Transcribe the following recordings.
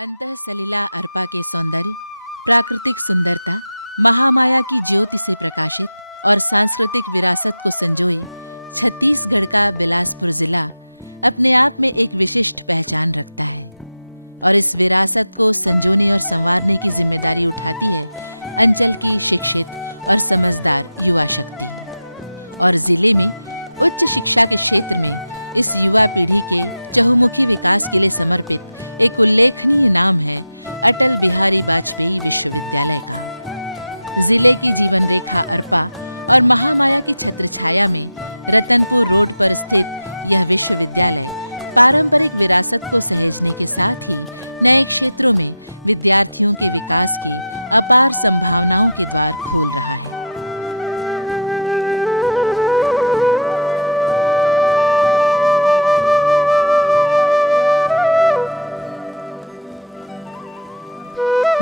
अंतः सलिला अर्पा के सौंदर्य, प्राकृतिक सुंदरता, महामाया की ज्योति से प्रकाशित और सांस्कृतिक विरासत को संजोए छत्तीसगढ़ का बिलासपुर जिला अपने आप में एक विशिष्ट पहचान रखता है और इस विरासत को संजोने और संवारने की जिम्मेदारी उठाती है अंचल की शिक्षित और समझदार युवा शक्ति। और जिले में उच्च शिक्षा के क्षेत्र में इस युवा पीढ़ी के चहुमुखी विकास के लिए समर्पित एक उल्लेखनीय नाम है अटल बिहारी वाजपेयी विश्वविद्यालय का। जिले की जीवन रेखा अर्पा और महामाया की छत्रछाया में रतनपुर रोड पर स्थित यह विश्वविद्यालय पारंपरिक विरासत को सहेजने के साथ ही नए क्षेत्रों में विद्यार्थियों के विकास की अपार संभावनाओं के द्वार खोल रहा है।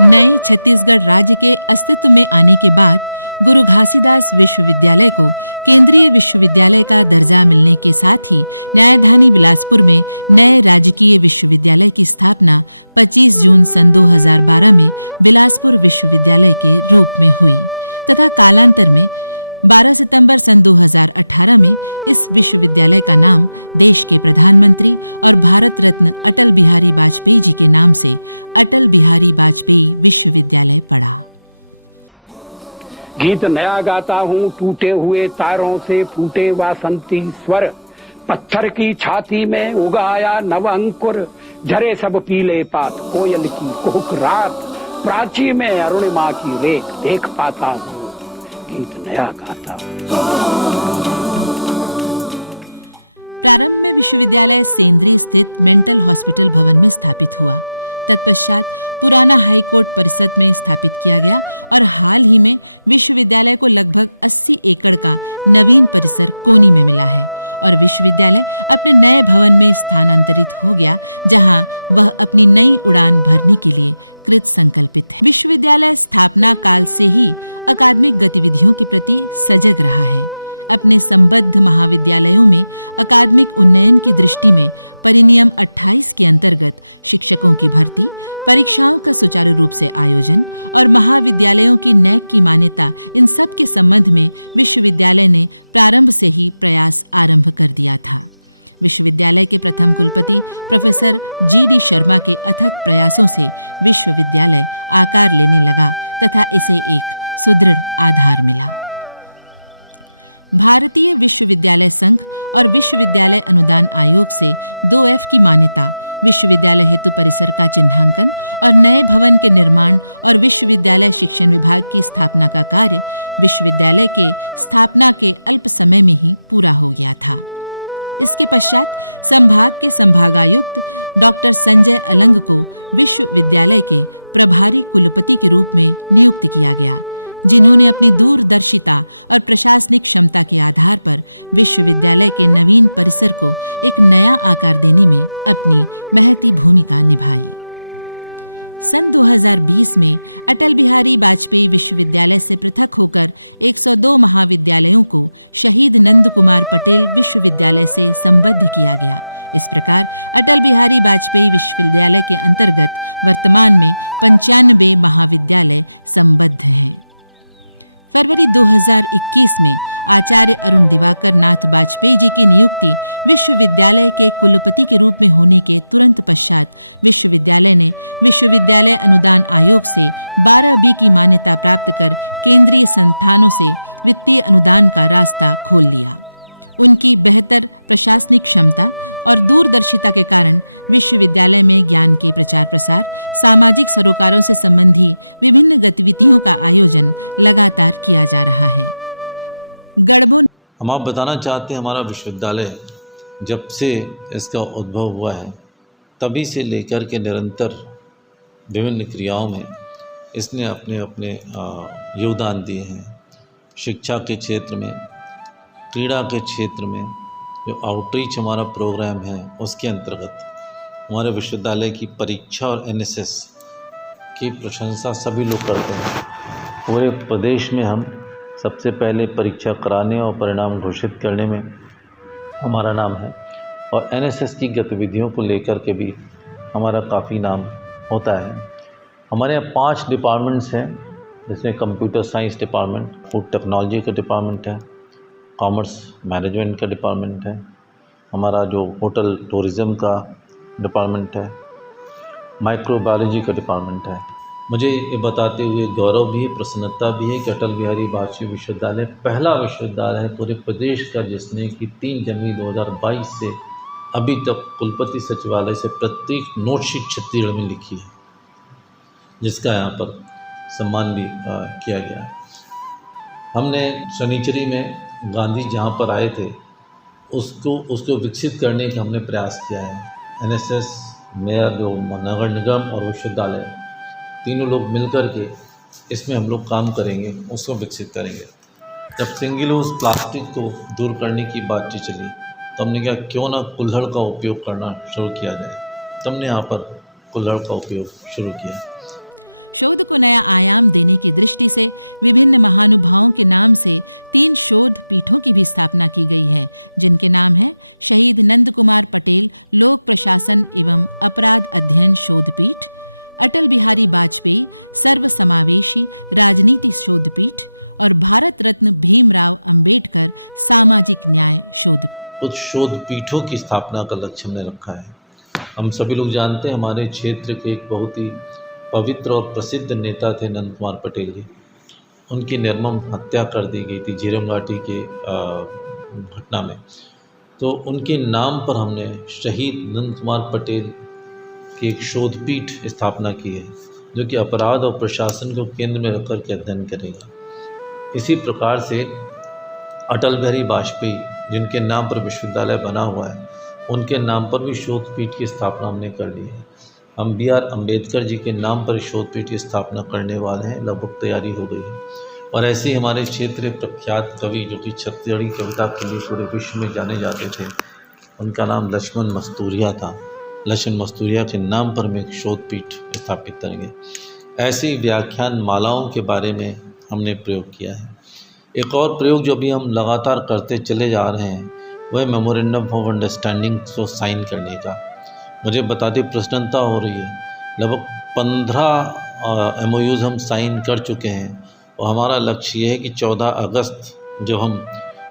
नए छत्तीसगढ़ राज्य के अस्तित्व में आने के बाद गुरु घासीदास विश्वविद्यालय को केंद्रीय विश्वविद्यालय का दर्जा मिलने के साथ ही न्यायधानी बिलासपुर में नए राजकीय विश्वविद्यालय की स्थापना 25 जून सन 2012 में बिलासपुर विश्वविद्यालय के रूप में हुई तथा कालांतर में 12 सितंबर सन 2018 में इस विश्वविद्यालय का नाम देश के प्रधानमंत्री और भारत रत्न अटल बिहारी वाजपेयी जी के नाम से अटल बिहारी वाजपेयी विश्वविद्यालय पड़ा। गीत नया गाता हूँ, टूटे हुए तारों से फूटे वासंती स्वर, पत्थर की छाती में उगाया नव अंकुर, झरे सब पीले पात, कोयल की कुहुक रात, प्राची में अरुणिमा की रेख देख पाता हूँ, गीत नया गाता हूँ। प्रारंभ में विश्वविद्यालय सेंद्री स्थित मेंटल हॉस्पिटल भवन में स्थापित हुआ। तत्पश्चात पुराना हाईकोर्ट परिसर में स्थापित किया गया और हाल ही में विश्वविद्यालय को लगभग 80 एकड़ का नवीन परिसर कोनी में मिला है और विश्वविद्यालय अपने नए भवन में स्थानांतरित हो गया, जहां वह अपनी नई उड़ान भरने के लिए कृत संकल्पित है। विश्वविद्यालय स्थापना काल से ही अकादमिक गतिविधियों के प्रति सजग रहा है। अपने संबद्ध महाविद्यालयों में अकादमिक उन्नयन की दृष्टि में परिनियम 28 के अंतर्गत शिक्षकों की भर्ती, परीक्षाओं का सुचारू रूप से आयोजन और महाविद्यालयों की नैक की मान्यता, इन सब के संबंध में विश्वविद्यालय ने प्रारंभ से ही प्रयास आरंभ कर दिया था। विश्वविद्यालय के प्रथम कुलपति प्रोफेसर GD शर्मा के अथक प्रयासों से विश्वविद्यालय आकार लेने लगा तथा इसे एक सुदृढ़ आधार मिला। भारतीय विश्वविद्यालय संघ और विश्वविद्यालय अनुदान आयोग से 2F की मान्यता, विश्वविद्यालय हेतु परिसर का चिन्हांकन और नए भवन के निर्माण और विश्वविद्यालय शिक्षण विभाग की स्थापना का कार्य विश्वविद्यालय के स्थापना के अल्प समय में ही पूरा हो गया था। इसके पश्चात संभाग के संभागायुक्त डॉक्टर संजय अलंग को विश्वविद्यालय के प्रभारी कुलपति के रूप में नियुक्त किया गया, जिन्होंने अपनी दूरदर्शिता और प्रशासनिक क्षमता के आधार पर विश्वविद्यालय के नवीन परिसर को एक नया आकार देने में अपनी महती भूमिका निभाई। सन 2020 में अटल बिहारी वाजपेयी विश्वविद्यालय से पृथक होकर 102 महाविद्यालयों को शहीद नंद कुमार पटेल विश्वविद्यालय से संबद्ध किया गया। इस प्रकार अटल बिहारी वाजपेयी विश्वविद्यालय के अंतर्गत वर्तमान में 95 महाविद्यालय संबद्ध हैं। फरवरी 2021 में आचार्य अरुण दिवाकर नाथ वाजपेयी जी की नियुक्ति विश्वविद्यालय के कुलपति के रूप में होने के तुरंत पश्चात विश्वविद्यालय ने विश्वविद्यालय अनुदान आयोग से 12B की मान्यता प्राप्त कर केंद्रीय संस्थानों से वित्तीय अनुदान का रास्ता खोल लिया। उनकी बेहतर प्रशासनिक क्षमता और दूरदर्शिता के कारण विश्वविद्यालय में ज्ञान के प्रचार प्रसार, सामाजिक सरोकारों से संबंधी विभिन्न गतिविधियों का आयोजन लगातार किया जा रहा है। गढ़बो हम आप बताना चाहते हैं, हमारा विश्वविद्यालय जब से इसका उद्भव हुआ है तभी से लेकर के निरंतर विभिन्न क्रियाओं में इसने अपने अपने योगदान दिए हैं। शिक्षा के क्षेत्र में, क्रीड़ा के क्षेत्र में जो आउटरीच हमारा प्रोग्राम है उसके अंतर्गत हमारे विश्वविद्यालय की परीक्षा और NSS की प्रशंसा सभी लोग करते हैं। पूरे प्रदेश में हम सबसे पहले परीक्षा कराने और परिणाम घोषित करने में हमारा नाम है और NSS की गतिविधियों को लेकर के भी हमारा काफ़ी नाम होता है। हमारे यहाँ 5 डिपार्टमेंट्स हैं, जिसमें computer science department, food technology का डिपार्टमेंट है, कॉमर्स मैनेजमेंट का डिपार्टमेंट है, हमारा जो होटल टूरिज़्म का डिपार्टमेंट है, माइक्रोबायोलॉजी का डिपार्टमेंट है। मुझे ये बताते हुए गौरव भी है, प्रसन्नता भी है कि अटल बिहारी वाजपेयी विश्वविद्यालय पहला विश्वविद्यालय है पूरे प्रदेश का जिसने कि 3 जनवरी 2022 से अभी तक कुलपति सचिवालय से प्रत्येक नोटशीट छत्तीसगढ़ में लिखी है, जिसका यहाँ पर सम्मान भी किया गया है। हमने शनिचरी में गांधी जहाँ पर आए थे उसको विकसित करने का हमने प्रयास किया है। एनएसएस, मेयर, जो नगर निगम और विश्वविद्यालय, तीनों लोग मिलकर के इसमें हम लोग काम करेंगे, उसको विकसित करेंगे। जब सिंगल यूज़ प्लास्टिक को दूर करने की बातचीत चली तो हमने कहा क्यों ना कुल्हड़ का उपयोग करना शुरू किया जाए, तब हमने यहाँ पर कुल्हड़ का उपयोग शुरू किया। शोध को नया आयाम देने की दृष्टि से विभिन्न महानुभावों के नाम से 3 शोध पीठों की भी स्थापना की गई है, जिनके नाम है शहीद नंद कुमार पटेल लोक प्रशासन एवं अपराध अध्ययन शोध पीठ, अटल बिहारी वाजपेयी सर्वसमावेशी राजनीति शोध पीठ और भारत रत्न भीमराव अंबेडकर सामाजिक न्याय शोध। कुछ शोध पीठों की स्थापना का लक्ष्य हमने रखा है। हम सभी लोग जानते हैं हमारे क्षेत्र के एक बहुत ही पवित्र और प्रसिद्ध नेता थे नंद कुमार पटेल जी। उनकी निर्मम हत्या कर दी गई थी झीरम घाटी के घटना में। तो उनके नाम पर हमने शहीद नंद कुमार पटेल की एक शोध पीठ स्थापना की है, जो कि अपराध और प्रशासन को केंद्र में रखकर के अध्ययन करेगा। इसी प्रकार से अटल बिहारी वाजपेयी, जिनके नाम पर विश्वविद्यालय बना हुआ है, उनके नाम पर भी शोध पीठ की स्थापना हमने कर ली है। हम BR अम्बेडकर जी के नाम पर शोध पीठ की स्थापना करने वाले हैं, लगभग तैयारी हो गई है। और ऐसे ही हमारे क्षेत्र प्रख्यात कवि जो कि छत्तीसगढ़ी कविता के लिए पूरे विश्व में जाने जाते थे, उनका नाम लक्ष्मण मस्तूरिया था। लक्ष्मण मस्तूरिया के नाम पर हम एक शोध पीठ स्थापित करेंगे। ऐसी व्याख्यान मालाओं के बारे में हमने प्रयोग किया है। एक और प्रयोग जो अभी हम लगातार करते चले जा रहे हैं वह मेमोरेंडम ऑफ अंडरस्टैंडिंग को साइन करने का। मुझे बताते प्रसन्नता हो रही है, लगभग 15 MOUs हम साइन कर चुके हैं और हमारा लक्ष्य ये है कि 14 अगस्त जो हम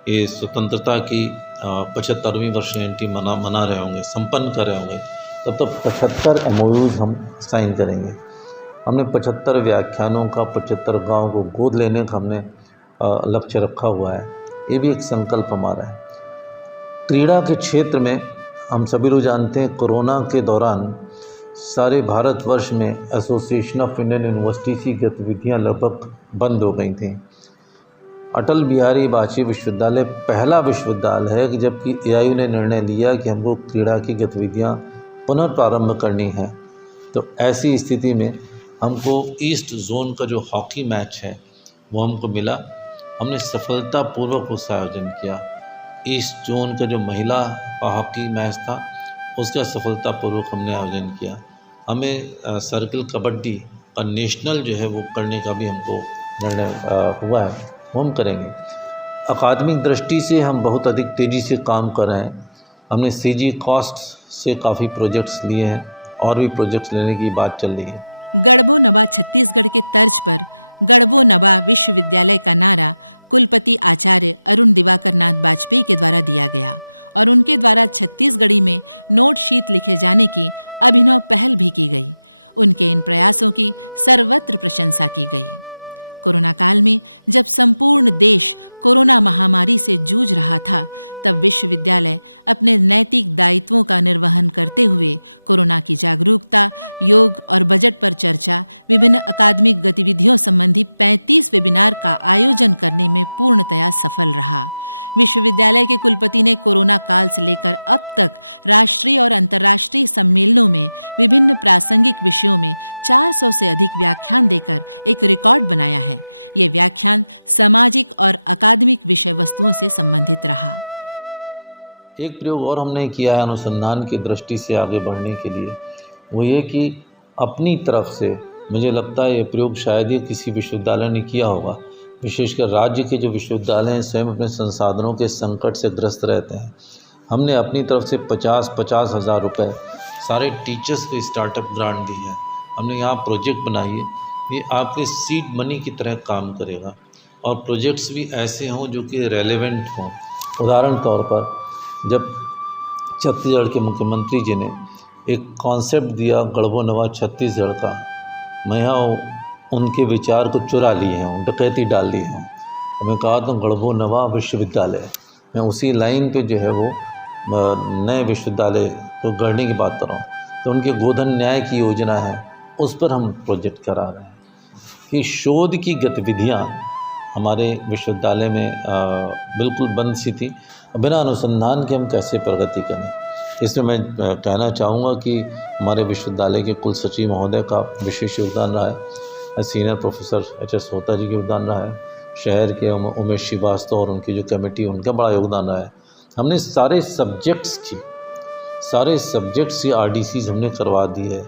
ये स्वतंत्रता की 75वीं वर्षगांठ मना रहे होंगे, संपन्न कर रहे होंगे, तब तक 75 MOUs हम साइन करेंगे। हमने 75 व्याख्यानों का 75 गाँव को गोद लेने का हमने लक्ष्य रखा हुआ है। ये भी एक संकल्प हमारा है। क्रीड़ा के क्षेत्र में हम सभी लोग जानते हैं कोरोना के दौरान सारे भारतवर्ष में एसोसिएशन ऑफ इंडियन यूनिवर्सिटीज़ की गतिविधियाँ लगभग बंद हो गई थीं। अटल बिहारी वाजपेयी विश्वविद्यालय पहला विश्वविद्यालय है कि जबकि AIU ने निर्णय लिया कि हमको क्रीड़ा की गतिविधियाँ पुनर्प्रारंभ करनी है। तो ऐसी स्थिति में हमको ईस्ट जोन का जो हॉकी मैच है वो हमको मिला। हमने सफलतापूर्वक उसका आयोजन किया। ईस्ट जोन का जो महिला हॉकी मैच था उसका सफलतापूर्वक हमने आयोजन किया। हमें सर्कल कबड्डी का नेशनल जो है वो करने का भी हमको निर्णय हुआ है, वो हम करेंगे। अकादमिक दृष्टि से हम बहुत अधिक तेज़ी से काम कर रहे हैं। हमने CG कॉस्ट से काफ़ी प्रोजेक्ट्स लिए हैं और भी प्रोजेक्ट्स लेने की बात चल रही है। गढ़बो नवा छत्तीसगढ़ के तर्ज पर गढ़बो नवा विश्वविद्यालय का नारा कुलपति आचार्य अरुण दिवाकर नाथ वाजपेयी के द्वारा दिया गया और उनके द्वारा छत्तीसगढ़ी में नोट शीट लिखे जाने की अभिनव पहल भी की गई। उनके इन प्रयासों की सर्वत्र प्रशंसा की गई। कोरोना काल में जब संपूर्ण देश कोरोना महामारी से जूझ रहा था, तब विश्वविद्यालय अपने नैतिक दायित्वों का निर्वहन करते हुए कोरोना की जागरूकता, योग और बजट पर चर्चा, विभिन्न अकादमिक गतिविधियों संबंधी 35 वेबिनार का आयोजन करने में पूर्णतया सफल रहा। विश्वविद्यालय के कुलपति ने कोरोना काल से लेकर अब तक राष्ट्रीय और अंतर्राष्ट्रीय सम्मेलनों में विभिन्न प्रासंगिक विषयों में 400 से अधिक व्याख्यान देकर एक रिकॉर्ड बनाया है। ये व्याख्यान सामाजिक और अकादमिक विषय वस्तुओं से संबंधित रहा। एक प्रयोग और हमने किया है अनुसंधान की दृष्टि से आगे बढ़ने के लिए, वो ये कि अपनी तरफ से, मुझे लगता है ये प्रयोग शायद ही किसी विश्वविद्यालय ने किया होगा, विशेषकर राज्य के जो विश्वविद्यालय हैं स्वयं अपने संसाधनों के संकट से ग्रस्त रहते हैं। हमने अपनी तरफ से 50,000 रुपये सारे टीचर्स को स्टार्टअप ग्रांट दी है। हमने यहाँ प्रोजेक्ट बनाई है, ये आपके सीड मनी की तरह काम करेगा और प्रोजेक्ट्स भी ऐसे हों जो कि रेलेवेंट हों। उदाहरण तौर पर जब छत्तीसगढ़ के मुख्यमंत्री जी ने एक कॉन्सेप्ट दिया गढ़बो नवा छत्तीसगढ़ का, मैं यहाँ उनके विचार को चुरा लिए हैं, डकैती डाल दी हैं। तो मैं कहा तो गढ़बो नवा विश्वविद्यालय, मैं उसी लाइन पे जो है वो नए विश्वविद्यालय को गढ़ने की बात कर रहा हूँ। तो उनके गोधन न्याय की योजना है, उस पर हम प्रोजेक्ट करा रहे हैं कि शोध की गतिविधियाँ हमारे विश्वविद्यालय में बिल्कुल बंद सी थी, बिना अनुसंधान के हम कैसे प्रगति करें। इसमें मैं कहना चाहूँगा कि हमारे विश्वविद्यालय के कुल सचिव महोदय का विशेष योगदान रहा है, सीनियर प्रोफेसर एच.एस. होता जी का योगदान रहा है, शहर के उमेश श्रीवास्तव और उनकी जो कमेटी उनका बड़ा योगदान रहा है। हमने सारे सब्जेक्ट्स की RDCs हमने करवा दी है।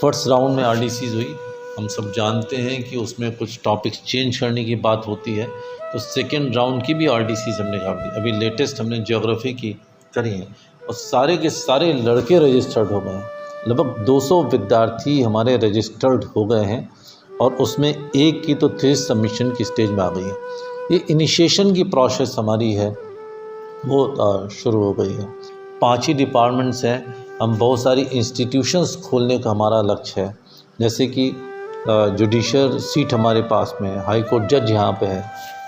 फर्स्ट राउंड में RDCs हुई, हम सब जानते हैं कि उसमें कुछ टॉपिक्स चेंज करने की बात होती है, तो सेकेंड राउंड की भी RDCs हमने कर दी। अभी लेटेस्ट हमने ज्योग्राफी की करी है और सारे के सारे लड़के रजिस्टर्ड हो गए हैं। लगभग 200 विद्यार्थी हमारे रजिस्टर्ड हो गए हैं और उसमें एक की तो थीसिस सबमिशन की स्टेज में आ गई है। ये इनिशिएशन की प्रोसेस हमारी है वो शुरू हो गई है। 5 ही डिपार्टमेंट्स हैं, हम बहुत सारी इंस्टीट्यूशंस खोलने का हमारा लक्ष्य है, जैसे कि जुडिशल सीट हमारे पास में है, हाई कोर्ट जज यहाँ पे है,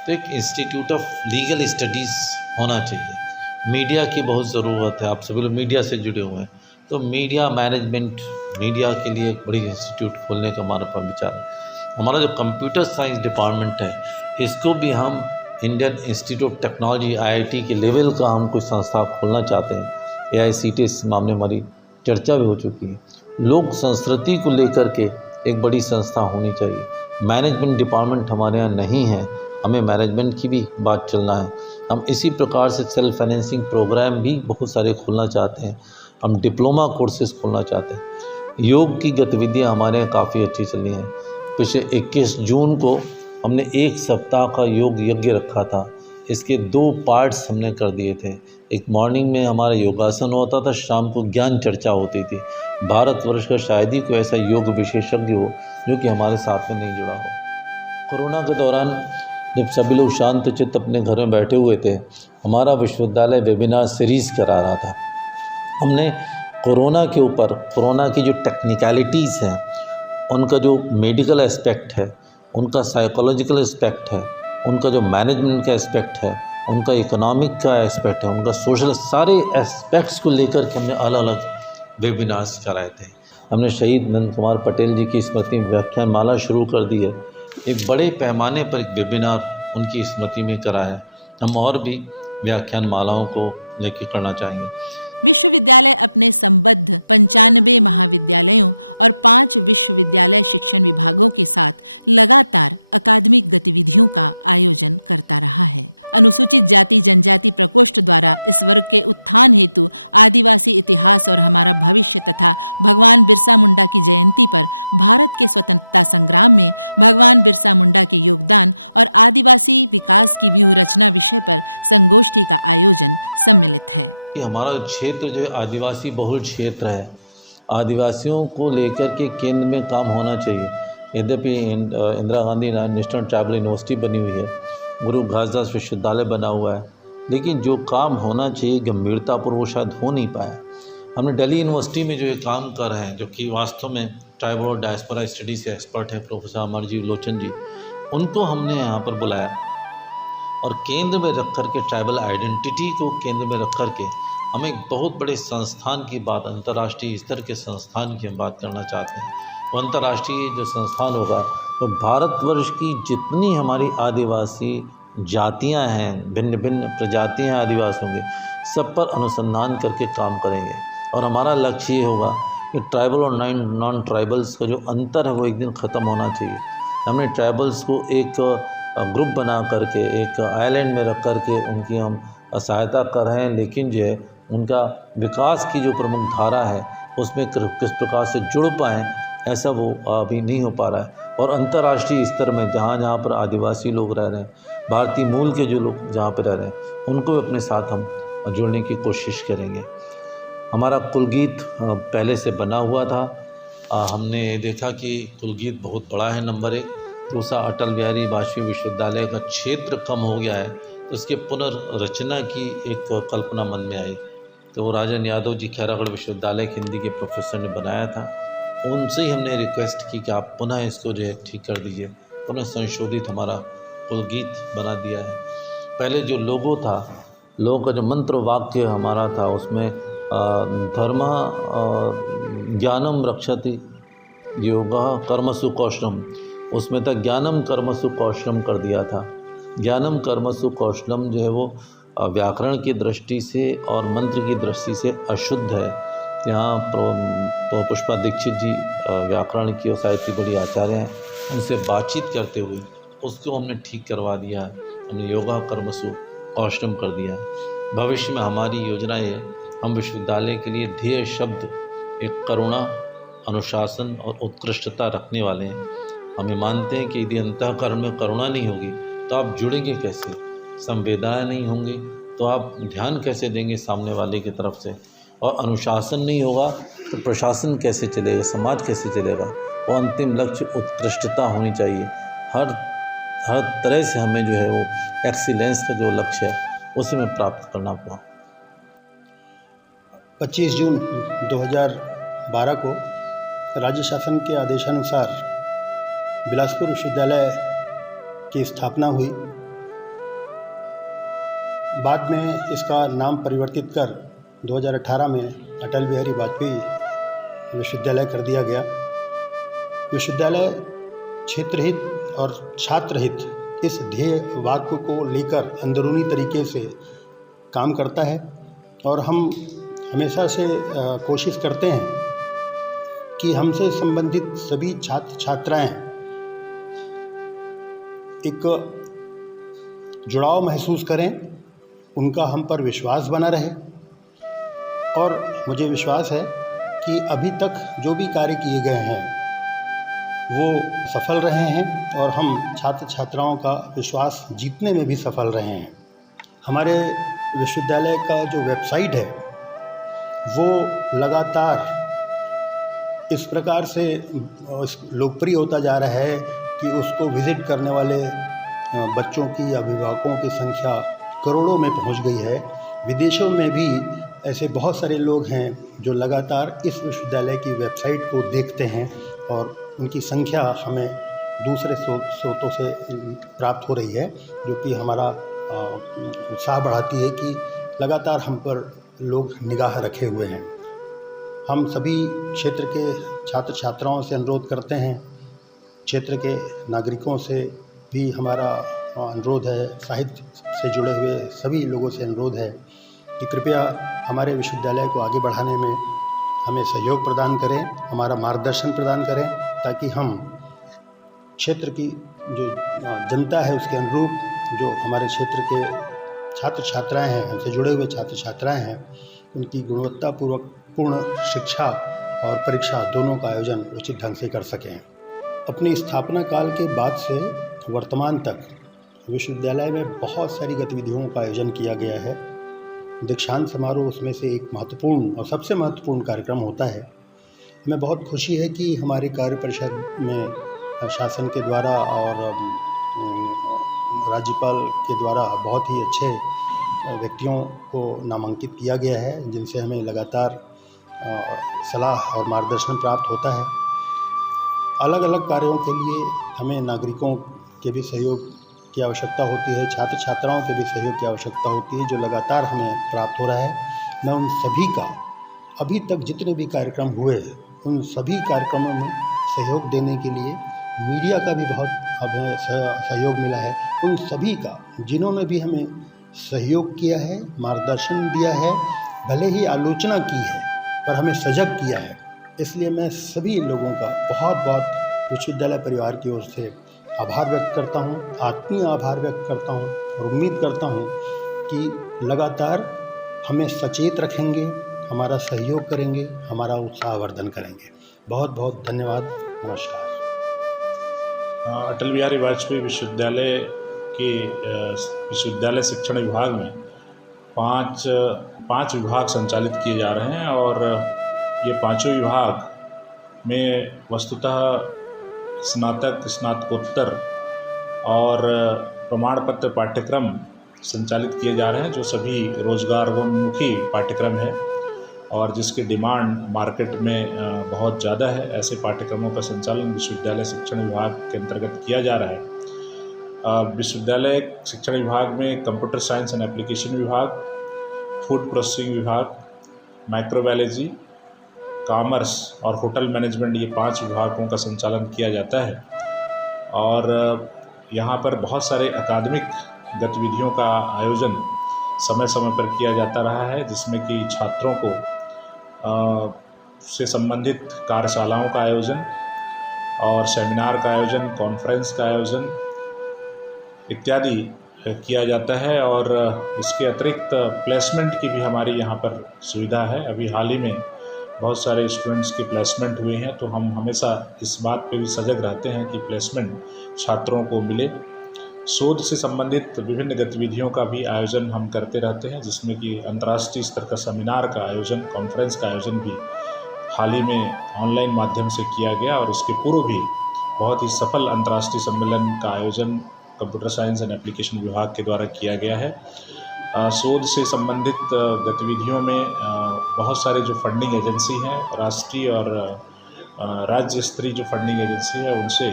तो एक इंस्टीट्यूट ऑफ लीगल स्टडीज़ होना चाहिए। मीडिया की बहुत ज़रूरत है, आप सभी लोग मीडिया से जुड़े हुए हैं, तो मीडिया मैनेजमेंट, मीडिया के लिए एक बड़ी इंस्टीट्यूट खोलने का हमारा पर विचार है। हमारा जो कंप्यूटर साइंस डिपार्टमेंट है, इसको भी हम Indian institute of technology IIT के लेवल का हम कोई संस्था खोलना चाहते हैं। AICTE इस मामले में हमारी चर्चा भी हो चुकी है। लोक संस्कृति को लेकर के एक बड़ी संस्था होनी चाहिए। मैनेजमेंट डिपार्टमेंट हमारे यहाँ नहीं है, हमें मैनेजमेंट की भी बात चलना है। हम इसी प्रकार से सेल्फ फाइनेंसिंग प्रोग्राम भी बहुत सारे खोलना चाहते हैं। हम डिप्लोमा कोर्सेज खोलना चाहते हैं। योग की गतिविधियाँ हमारे यहाँ काफ़ी अच्छी चल रही हैं। पिछले 21 जून को हमने 1 सप्ताह का योग यज्ञ रखा था। इसके 2 पार्ट्स हमने कर दिए थे। एक मॉर्निंग में हमारा योगासन होता था, शाम को ज्ञान चर्चा होती थी। भारतवर्ष का शायद ही कोई ऐसा योग विशेषज्ञ हो जो कि हमारे साथ में नहीं जुड़ा हो। कोरोना के दौरान जब सभी लोग शांत चित्त अपने घर में बैठे हुए थे, हमारा विश्वविद्यालय वेबिनार सीरीज़ करा रहा था। हमने कोरोना के ऊपर, कोरोना की जो टेक्निकलिटीज़ हैं, उनका जो मेडिकल एस्पेक्ट है, उनका साइकोलॉजिकल एस्पेक्ट है, उनका जो मैनेजमेंट का एस्पेक्ट है, उनका इकोनॉमिक का एस्पेक्ट है, उनका सोशल, सारे एस्पेक्ट्स को लेकर के हमने अलग अलग वेबिनार्स कराए थे। हमने शहीद नंद कुमार पटेल जी की स्मृति में व्याख्यान माला शुरू कर दी है। एक बड़े पैमाने पर एक वेबिनार उनकी स्मृति में करा है। हम और भी व्याख्यान मालाओं को लेकर करना चाहेंगे। विश्वविद्यालय अपने संबद्ध 95 महाविद्यालयों और 5 विश्वविद्यालय शिक्षण विभागों के साथ लगातार अकादमिक गतिविधियों का आयोजन करता रहा है। अनुसूचित जाति जनजाति प्रकोष्ठ द्वारा इस वर्ग के उत्थान हेतु आदिवासी इतिहास और हमारा भविष्य तथा भगवान बिरसा मुंडा की जयंती पर भारत के स्वतंत्रता संग्राम में भगवान बिरसा मुंडा के योगदान और आदिवासी विकास की व्यूह रचना विषय पर संगोष्ठी का आयोजन सम्मिलित है। कि हमारा क्षेत्र जो है आदिवासी बहुल क्षेत्र है, आदिवासियों को लेकर के केंद्र में काम होना चाहिए। यद्यपि Indira Gandhi national tribal university बनी हुई है, गुरु घासदास विश्वविद्यालय बना हुआ है, लेकिन जो काम होना चाहिए गंभीरतापूर्वक वो शायद हो नहीं पाया। हमने दिल्ली यूनिवर्सिटी में जो ये काम कर रहे हैं, जो कि वास्तव में ट्राइबल और डायस्पोरा स्टडीज़ के एक्सपर्ट हैं, प्रोफेसर अमरजीत लोचन जी, उनको हमने यहाँ पर बुलाया और केंद्र में रख कर के ट्राइबल आइडेंटिटी को केंद्र में रख कर के हम एक बहुत बड़े संस्थान की बात, अंतर्राष्ट्रीय स्तर के संस्थान की हम बात करना चाहते हैं। वो अंतर्राष्ट्रीय जो संस्थान होगा तो भारतवर्ष की जितनी हमारी आदिवासी जातियां हैं, भिन्न भिन्न प्रजातियां हैं आदिवासियों के, सब पर अनुसंधान करके काम करेंगे। और हमारा लक्ष्य ये होगा कि ट्राइबल और नॉन ट्राइबल्स का जो अंतर है वो एक दिन ख़त्म होना चाहिए। हमने ट्राइबल्स को एक ग्रुप बना करके एक आइलैंड में रख करके उनकी हम सहायता कर रहे हैं, लेकिन जो है उनका विकास की जो प्रमुख धारा है उसमें किस प्रकार से जुड़ पाएँ, ऐसा वो अभी नहीं हो पा रहा है। और अंतर्राष्ट्रीय स्तर में जहाँ जहाँ पर आदिवासी लोग रह रहे हैं, भारतीय मूल के जो लोग जहाँ पर रह रहे हैं, उनको भी अपने साथ हम जोड़ने की कोशिश करेंगे। हमारा कुलगीत पहले से बना हुआ था, हमने देखा कि कुलगीत बहुत बड़ा है, नंबर 1। दूसरा, अटल बिहारी वाजपेयी विश्वविद्यालय का क्षेत्र कम हो गया है, तो इसके पुनर्रचना की एक कल्पना मन में आई। तो वो राजन यादव जी खैरागढ़ विश्वविद्यालय के हिंदी के प्रोफेसर ने बनाया था। उनसे ही हमने रिक्वेस्ट की कि आप पुनः इसको जो है ठीक कर दीजिए, पुनः संशोधित हमारा कुलगीत बना दिया है। पहले जो लोगो था, लोगों का जो मंत्र वाक्य हमारा था, उसमें धर्म ज्ञानम रक्षति योगा कर्मसु कौशलम, उसमें था ज्ञानम कर्मसु कौशलम कर दिया था। ज्ञानम कर्मसु कौशलम जो है वो व्याकरण की दृष्टि से और मंत्र की दृष्टि से अशुद्ध है। यहाँ पुष्पा दीक्षित जी व्याकरण की और साहित्य बड़ी आचार्य हैं, उनसे बातचीत करते हुए उसको हमने ठीक करवा दिया है। हमने योगा कर्मसु कौशलम कर दिया है। भविष्य में हमारी योजना ये, हम विश्वविद्यालय के लिए ध्येय शब्द एक करुणा, अनुशासन और उत्कृष्टता रखने वाले हैं। हमें मानते हैं कि यदि अंतःकरण में करुणा नहीं होगी तो आप जुड़ेंगे कैसे, संवेदनाएं नहीं होंगी तो आप ध्यान कैसे देंगे सामने वाले की तरफ से, और अनुशासन नहीं होगा तो प्रशासन कैसे चलेगा, समाज कैसे चलेगा। वो अंतिम लक्ष्य उत्कृष्टता होनी चाहिए। हर तरह से हमें जो है वो एक्सीलेंस का जो लक्ष्य है उसे में प्राप्त करना पड़ा। 25 जून 2012 को राज्य शासन के आदेशानुसार बिलासपुर विश्वविद्यालय की स्थापना हुई। बाद में इसका नाम परिवर्तित कर 2018 में अटल बिहारी वाजपेयी विश्वविद्यालय कर दिया गया। विश्वविद्यालय क्षेत्रहित और छात्रहित इस ध्येय वाक्य को लेकर अंदरूनी तरीके से काम करता है, और हम हमेशा से कोशिश करते हैं कि हमसे संबंधित सभी छात्र छात्राएं एक जुड़ाव महसूस करें, उनका हम पर विश्वास बना रहे। और मुझे विश्वास है कि अभी तक जो भी कार्य किए गए हैं वो सफल रहे हैं, और हम छात्र छात्राओं का विश्वास जीतने में भी सफल रहे हैं। हमारे विश्वविद्यालय का जो वेबसाइट है वो लगातार इस प्रकार से लोकप्रिय होता जा रहा है कि उसको विज़िट करने वाले बच्चों की, अभिभावकों की संख्या करोड़ों में पहुंच गई है। विदेशों में भी ऐसे बहुत सारे लोग हैं जो लगातार इस विश्वविद्यालय की वेबसाइट को देखते हैं, और उनकी संख्या हमें दूसरे स्रोतों से प्राप्त हो रही है, जो कि हमारा उत्साह बढ़ाती है कि लगातार हम पर लोग निगाह रखे हुए हैं। हम सभी क्षेत्र के छात्र छात्राओं से अनुरोध करते हैं, क्षेत्र के नागरिकों से भी हमारा अनुरोध है, साहित्य से जुड़े हुए सभी लोगों से अनुरोध है कि कृपया हमारे विश्वविद्यालय को आगे बढ़ाने में हमें सहयोग प्रदान करें, हमारा मार्गदर्शन प्रदान करें, ताकि हम क्षेत्र की जो जनता है उसके अनुरूप जो हमारे क्षेत्र के छात्र छात्राएं हैं, हमसे जुड़े हुए छात्र छात्राएं हैं, उनकी गुणवत्तापूर्वक पूर्ण शिक्षा और परीक्षा दोनों का आयोजन उचित ढंग से कर सकें। अपनी स्थापना काल के बाद से वर्तमान तक विश्वविद्यालय में बहुत सारी गतिविधियों का आयोजन किया गया है। दीक्षांत समारोह उसमें से एक महत्वपूर्ण और सबसे महत्वपूर्ण कार्यक्रम होता है। हमें बहुत खुशी है कि हमारी कार्य परिषद में शासन के द्वारा और राज्यपाल के द्वारा बहुत ही अच्छे व्यक्तियों को नामांकित किया गया है, जिनसे हमें लगातार सलाह और मार्गदर्शन प्राप्त होता है। अलग अलग कार्यों के लिए हमें नागरिकों के भी सहयोग की आवश्यकता होती है, छात्र छात्राओं के भी सहयोग की आवश्यकता होती है, जो लगातार हमें प्राप्त हो रहा है। मैं उन सभी का, अभी तक जितने भी कार्यक्रम हुए, उन सभी कार्यक्रमों में सहयोग देने के लिए मीडिया का भी बहुत हमें सहयोग मिला है। उन सभी का, जिन्होंने भी हमें सहयोग किया है, मार्गदर्शन दिया है, भले ही आलोचना की है पर हमें सजग किया है, इसलिए मैं सभी लोगों का बहुत बहुत विश्वविद्यालय परिवार की ओर से आभार व्यक्त करता हूँ, आत्मीय आभार व्यक्त करता हूँ, और उम्मीद करता हूँ कि लगातार हमें सचेत रखेंगे, हमारा सहयोग करेंगे, हमारा उत्साहवर्धन करेंगे। बहुत बहुत धन्यवाद। नमस्कार। अटल बिहारी वाजपेयी विश्वविद्यालय के विश्वविद्यालय शिक्षण विभाग में पांच विभाग संचालित किए जा रहे हैं, और ये पांचों विभाग में वस्तुतः स्नातक, स्नातकोत्तर और प्रमाण पत्र पाठ्यक्रम संचालित किए जा रहे हैं, जो सभी रोजगारोन्मुखी पाठ्यक्रम है और जिसकी डिमांड मार्केट में बहुत ज़्यादा है। ऐसे पाठ्यक्रमों का संचालन विश्वविद्यालय शिक्षण विभाग के अंतर्गत किया जा रहा है। विश्वविद्यालय शिक्षण विभाग में कंप्यूटर साइंस एंड एप्लीकेशन विभाग, फूड प्रोसेसिंग विभाग, माइक्रोबायोलॉजी, कॉमर्स और होटल मैनेजमेंट, ये 5 विभागों का संचालन किया जाता है। और यहाँ पर बहुत सारे अकादमिक गतिविधियों का आयोजन समय समय पर किया जाता रहा है, जिसमें कि छात्रों को से संबंधित कार्यशालाओं का आयोजन और सेमिनार का आयोजन, कॉन्फ्रेंस का आयोजन इत्यादि किया जाता है। और इसके अतिरिक्त प्लेसमेंट की भी हमारी यहाँ पर सुविधा है। अभी हाल ही में बहुत सारे स्टूडेंट्स के प्लेसमेंट हुए हैं, तो हम हमेशा इस बात पे भी सजग रहते हैं कि प्लेसमेंट छात्रों को मिले। शोध से संबंधित विभिन्न गतिविधियों का भी आयोजन हम करते रहते हैं, जिसमें कि अंतर्राष्ट्रीय स्तर का सेमिनार का आयोजन, कॉन्फ्रेंस का आयोजन भी हाल ही में ऑनलाइन माध्यम से किया गया। और इसके पूर्व भी बहुत ही सफल अंतर्राष्ट्रीय सम्मेलन का आयोजन कंप्यूटर साइंस एंड एप्लीकेशन विभाग के द्वारा किया गया है। शोध से संबंधित गतिविधियों में बहुत सारे जो फंडिंग एजेंसी हैं, राष्ट्रीय और राज्य स्तरीय जो फंडिंग एजेंसी है, उनसे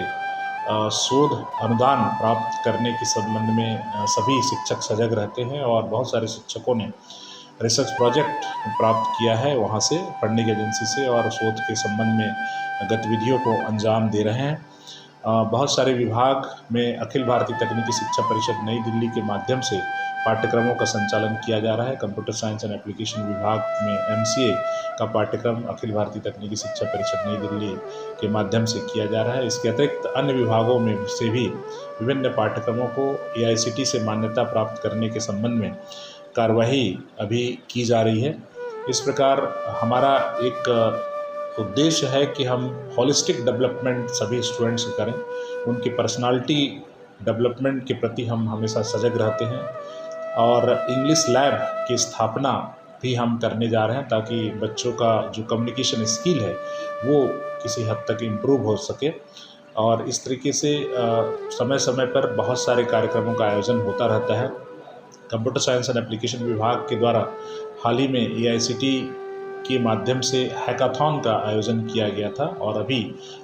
शोध अनुदान प्राप्त करने के संबंध में सभी शिक्षक सजग रहते हैं। और बहुत सारे शिक्षकों ने रिसर्च प्रोजेक्ट प्राप्त किया है वहाँ से, फंडिंग एजेंसी से, और शोध के संबंध में गतिविधियों को अंजाम दे रहे हैं। बहुत सारे विभाग में अखिल भारतीय तकनीकी शिक्षा परिषद नई दिल्ली के माध्यम से पाठ्यक्रमों का संचालन किया जा रहा है। कंप्यूटर साइंस एंड एप्लीकेशन विभाग में MCA का पाठ्यक्रम अखिल भारतीय तकनीकी शिक्षा परिषद नई दिल्ली के माध्यम से किया जा रहा है। इसके अतिरिक्त अन्य विभागों में से भी विभिन्न पाठ्यक्रमों को AICTE से मान्यता प्राप्त करने के संबंध में कार्यवाही अभी की जा रही है। इस प्रकार हमारा एक उद्देश्य है कि हम होलिस्टिक डेवलपमेंट सभी स्टूडेंट्स करें, उनकी पर्सनालिटी डेवलपमेंट के प्रति हम हमेशा सजग रहते हैं। और इंग्लिश लैब की स्थापना भी हम करने जा रहे हैं, ताकि बच्चों का जो कम्युनिकेशन स्किल है वो किसी हद तक इम्प्रूव हो सके। और इस तरीके से समय समय पर बहुत सारे कार्यक्रमों का आयोजन होता रहता है। कंप्यूटर साइंस एंड एप्लीकेशन विभाग के द्वारा हाल ही में AICTE के माध्यम से हैकाथॉन का आयोजन किया गया था, और अभी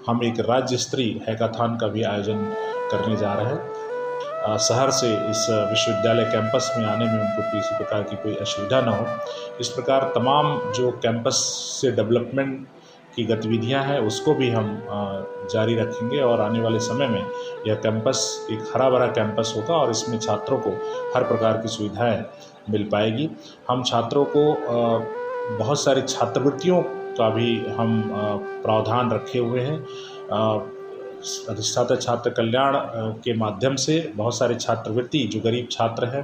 हम एक राज्य स्तरीय हैकाथॉन का भी आयोजन करने जा रहे हैं। शहर से इस विश्वविद्यालय कैंपस में आने में उनको किसी प्रकार की कोई असुविधा न हो, इस प्रकार तमाम जो कैंपस से डेवलपमेंट की गतिविधियां हैं उसको भी हम जारी रखेंगे। और आने वाले समय में यह कैंपस एक हरा भरा कैंपस होगा और इसमें छात्रों को हर प्रकार की सुविधाएं मिल पाएगी। हम छात्रों को बहुत सारी छात्रवृत्तियों का भी हम प्रावधान रखे हुए हैं। अधिष्ठाता छात्र कल्याण के माध्यम से बहुत सारे छात्रवृत्ति, जो गरीब छात्र हैं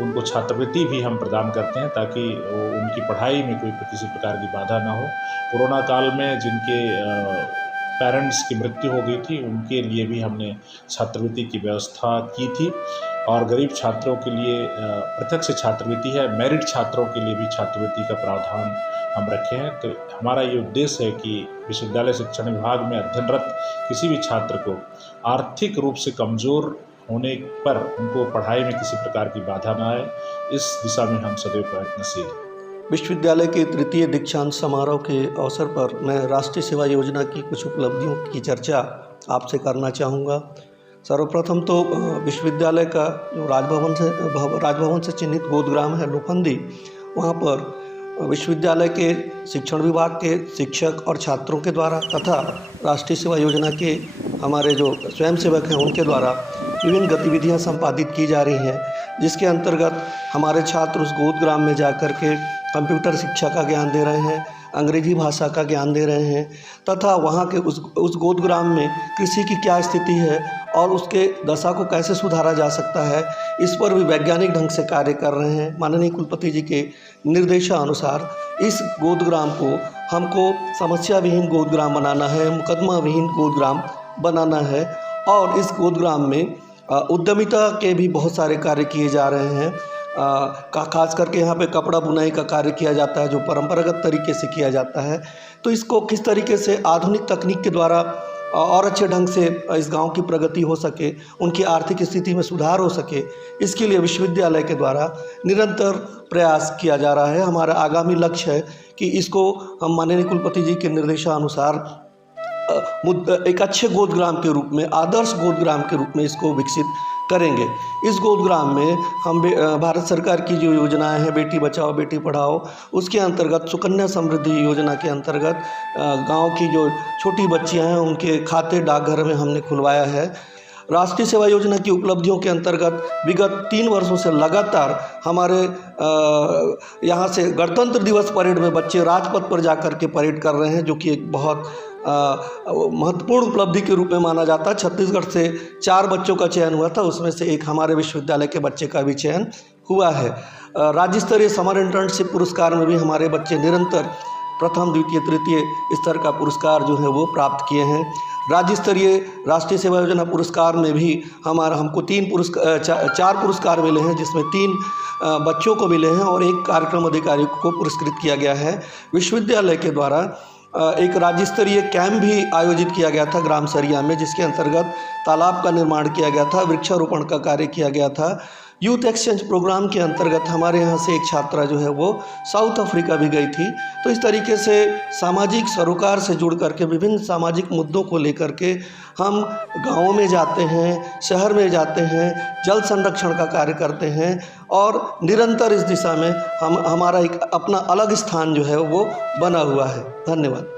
उनको छात्रवृत्ति भी हम प्रदान करते हैं, ताकि उनकी पढ़ाई में कोई किसी प्रकार की बाधा ना हो। कोरोना काल में जिनके पेरेंट्स की मृत्यु हो गई थी, उनके लिए भी हमने छात्रवृत्ति की व्यवस्था की थी। और गरीब छात्रों के लिए पृथक से छात्रवृत्ति है, मेरिट छात्रों के लिए भी छात्रवृत्ति का प्रावधान हम रखे हैं। तो हमारा ये उद्देश्य है कि विश्वविद्यालय शिक्षण विभाग में अध्ययनरत किसी भी छात्र को आर्थिक रूप से कमज़ोर होने पर उनको पढ़ाई में किसी प्रकार की बाधा न आए, इस दिशा में हम सदैव प्रयत्नशील हैं। विश्वविद्यालय के तृतीय दीक्षांत समारोह के अवसर पर मैं राष्ट्रीय सेवा योजना की कुछ उपलब्धियों की चर्चा आपसे करना चाहूँगा। सर्वप्रथम तो विश्वविद्यालय का जो राजभवन से चिन्हित गोदग्राम है लोखंडी, वहाँ पर विश्वविद्यालय के शिक्षण विभाग के शिक्षक और छात्रों के द्वारा तथा राष्ट्रीय सेवा योजना के हमारे जो स्वयंसेवक हैं उनके द्वारा विभिन्न गतिविधियां संपादित की जा रही हैं, जिसके अंतर्गत हमारे छात्र उस गोदग्राम में जाकर के कंप्यूटर शिक्षा का ज्ञान दे रहे हैं, अंग्रेजी भाषा का ज्ञान दे रहे हैं तथा वहाँ के उस गोदग्राम में कृषि की क्या स्थिति है और उसके दशा को कैसे सुधारा जा सकता है, इस पर भी वैज्ञानिक ढंग से कार्य कर रहे हैं। माननीय कुलपति जी के निर्देशानुसार इस गोदग्राम को हमको समस्या विहीन गोदग्राम बनाना है, मुकदमा विहीन गोदग्राम बनाना है। और इस गोदग्राम में उद्यमिता के भी बहुत सारे कार्य किए जा रहे हैं। खास करके यहाँ पे कपड़ा बुनाई का कार्य किया जाता है जो परंपरागत तरीके से किया जाता है। तो इसको किस तरीके से आधुनिक तकनीक के द्वारा और अच्छे ढंग से इस गांव की प्रगति हो सके, उनकी आर्थिक स्थिति में सुधार हो सके, इसके लिए विश्वविद्यालय के द्वारा निरंतर प्रयास किया जा रहा है। हमारा आगामी लक्ष्य है कि इसको हम माननीय कुलपति जी के निर्देशानुसार एक अच्छे गोदग्राम के रूप में, आदर्श गोदग्राम के रूप में इसको विकसित करेंगे। इस गोदग्राम में हम भारत सरकार की जो योजनाएं हैं, बेटी बचाओ बेटी पढ़ाओ, उसके अंतर्गत सुकन्या समृद्धि योजना के अंतर्गत गांव की जो छोटी बच्चियां हैं उनके खाते डाकघर में हमने खुलवाया है। राष्ट्रीय सेवा योजना की उपलब्धियों के अंतर्गत विगत 3 वर्षों से लगातार हमारे यहाँ से गणतंत्र दिवस परेड में बच्चे राजपथ पर जाकर के परेड कर रहे हैं, जो कि एक बहुत महत्वपूर्ण उपलब्धि के रूप में माना जाता है। छत्तीसगढ़ से 4 बच्चों का चयन हुआ था, उसमें से एक हमारे विश्वविद्यालय के बच्चे का भी चयन हुआ है। राज्य स्तरीय समर इंटर्नशिप पुरस्कार में भी हमारे बच्चे निरंतर प्रथम, द्वितीय, तृतीय स्तर का पुरस्कार जो है वो प्राप्त किए हैं। राज्य स्तरीय राष्ट्रीय सेवा योजना पुरस्कार में भी हमको 4 पुरस्कार मिले हैं, जिसमें 3 बच्चों को मिले हैं और 1 कार्यक्रम अधिकारी को पुरस्कृत किया गया है। विश्वविद्यालय के द्वारा एक राज्य स्तरीय कैंप भी आयोजित किया गया था ग्राम सरिया में, जिसके अंतर्गत तालाब का निर्माण किया गया था, वृक्षारोपण का कार्य किया गया था। यूथ एक्सचेंज प्रोग्राम के अंतर्गत हमारे यहाँ से एक छात्रा जो है वो साउथ अफ्रीका भी गई थी। तो इस तरीके से सामाजिक सरोकार से जुड़ करके विभिन्न सामाजिक मुद्दों को लेकर के हम गाँवों में जाते हैं, शहर में जाते हैं, जल संरक्षण का कार्य करते हैं और निरंतर इस दिशा में हमारा एक अपना अलग स्थान जो है वो बना हुआ है। धन्यवाद।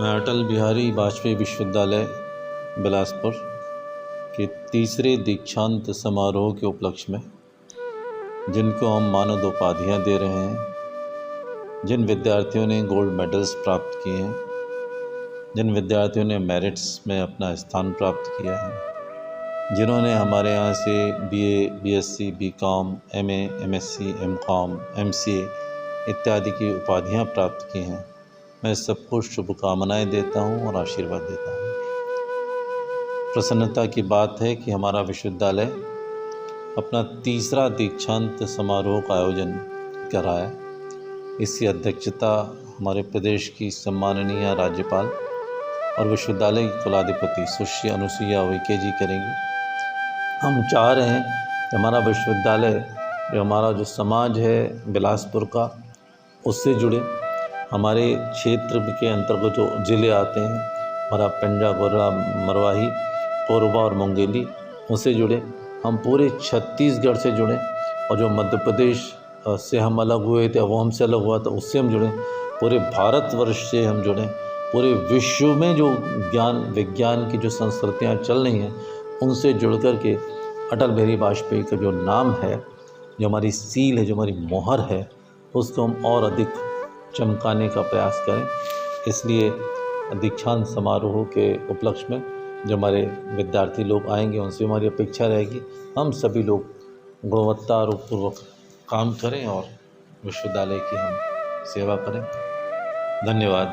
मैं अटल बिहारी वाजपेयी विश्वविद्यालय बिलासपुर के 3रे दीक्षांत समारोह के उपलक्ष्य में, जिनको हम मानद उपाधियाँ दे रहे हैं, जिन विद्यार्थियों ने गोल्ड मेडल्स प्राप्त किए हैं, जिन विद्यार्थियों ने मेरिट्स में अपना स्थान प्राप्त किया है, जिन्होंने हमारे यहाँ से BA, BSc, BCom, MA, MSc, MCom, MCA इत्यादि की उपाधियाँ प्राप्त की हैं, मैं सबको शुभकामनाएँ देता हूँ और आशीर्वाद देता हूँ। प्रसन्नता की बात है कि हमारा विश्वविद्यालय अपना 3रा दीक्षांत समारोह का आयोजन कर रहा है। इसकी अध्यक्षता हमारे प्रदेश की सम्माननीय राज्यपाल और विश्वविद्यालय की कुलाधिपति सुश्री अनुसुईया उइके जी करेंगी। हम चाह रहे हैं कि हमारा विश्वविद्यालय जो समाज है बिलासपुर का, उससे जुड़े, हमारे क्षेत्र के अंतर्गत जो ज़िले आते हैं, हमारा पेंड्रा, गोर्रा, मरवाही, कोरबा और मुंगेली, उनसे जुड़े, हम पूरे छत्तीसगढ़ से जुड़े और जो मध्य प्रदेश से हम अलग हुए थे, वो हमसे अलग हुआ था, उससे हम जुड़े, पूरे भारतवर्ष से हम जुड़े, पूरे विश्व में जो ज्ञान विज्ञान की जो संस्कृतियाँ चल रही हैं, उनसे जुड़ कर के अटल बिहारी वाजपेयी का जो नाम है, जो हमारी सील है, जो हमारी मोहर है, उसको हम और अधिक चमकाने का प्रयास करें। इसलिए दीक्षांत समारोह के उपलक्ष्य में जो हमारे विद्यार्थी लोग आएंगे, उनसे हमारी अपेक्षा रहेगी हम सभी लोग गुणवत्तापूर्वक काम करें और विश्वविद्यालय की हम सेवा करें। धन्यवाद।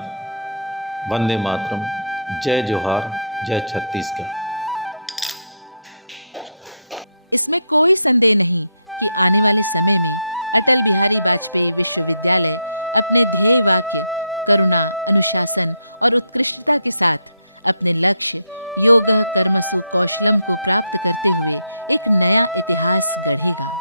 वंदे मातरम। जय जोहार, जय छत्तीसगढ़। इसमें कोई संदेह नहीं कि आने वाले समय में अटल बिहारी वाजपेयी विश्वविद्यालय अपने ध्येय वाक्य करुणा, अनुशासन और उत्कृष्टता के साथ अपने लक्ष्य योगः कर्मसु कौशलम को प्राप्त करते हुए एक नया इतिहास गढ़ेगा।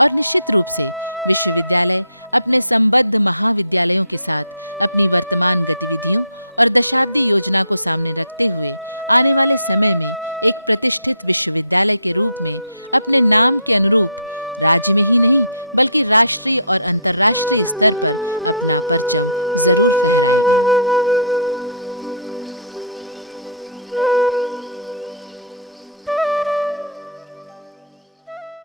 और निश्चित रूप से विश्वविद्यालय अपने संबद्ध महाविद्यालयों के साथ अपनी वर्तमान गतिविधियों और दशाब्दी योजना को सामने रखते हुए आने वाले समय में एक प्रतिष्ठित विश्वविद्यालय के रूप में अपने नाम के अनुरूप राज्य में ही नहीं बल्कि राष्ट्रीय और अंतर्राष्ट्रीय स्तर पर अपना परचम जरूर फहराएगा।